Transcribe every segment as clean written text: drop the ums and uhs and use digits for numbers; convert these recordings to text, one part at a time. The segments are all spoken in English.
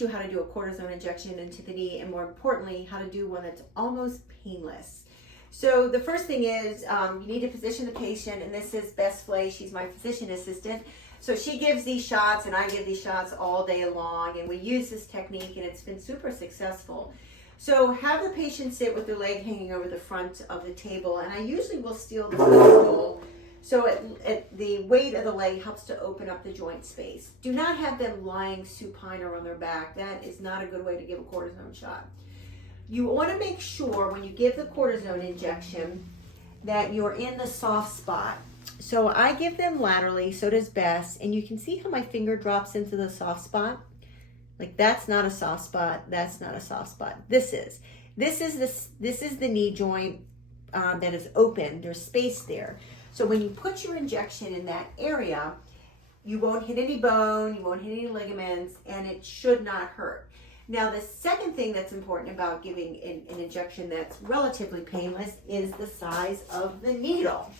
you how to do a cortisone injection into the knee, and more importantly, how to do one that's almost painless. So the first thing is you need to position the patient, and this is Bess Flay. She's my physician assistant. So she gives these shots, and I give these shots all day long, and we use this technique, and it's been super successful. So have the patient sit with their leg hanging over the front of the table, and I usually will steal the footstool. So the weight of the leg helps to open up the joint space. Do not have them lying supine or on their back. That is not a good way to give a cortisone shot. You want to make sure when you give the cortisone injection that you're in the soft spot. So I give them laterally, so does Bess, and you can see how my finger drops into the soft spot. Like that's not a soft spot, that's not a soft spot. This is the knee joint that is open. There's space there. So when you put your injection in that area, you won't hit any bone, you won't hit any ligaments, and it should not hurt. Now, the second thing that's important about giving an injection that's relatively painless is the size of the needle.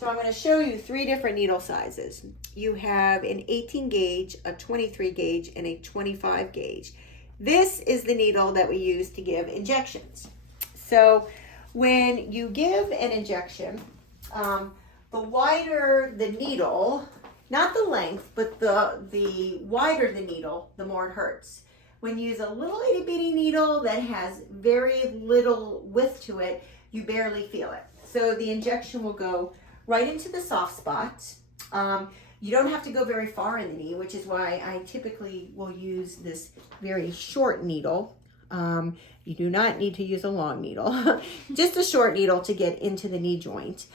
So I'm going to show you 3 different needle sizes. You have an 18 gauge, a 23 gauge, and a 25 gauge. This is the needle that we use to give injections. So when you give an injection, the wider the needle, not the length, but the wider the needle, the more it hurts. When you use a little itty bitty needle that has very little width to it, you barely feel it. So the injection will go right into the soft spot. You don't have to go very far in the knee, which is why I typically will use this very short needle. You do not need to use a long needle, just a short needle to get into the knee joint.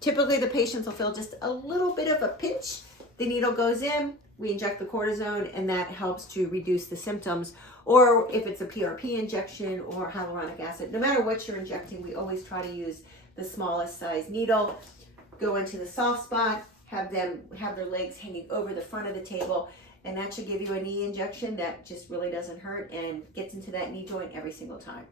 Typically the patients will feel just a little bit of a pinch. The needle goes in, we inject the cortisone, and that helps to reduce the symptoms. Or if it's a PRP injection or hyaluronic acid, no matter what you're injecting, we always try to use the smallest size needle, go into the soft spot, have them have their legs hanging over the front of the table, and that should give you a knee injection that just really doesn't hurt and gets into that knee joint every single time.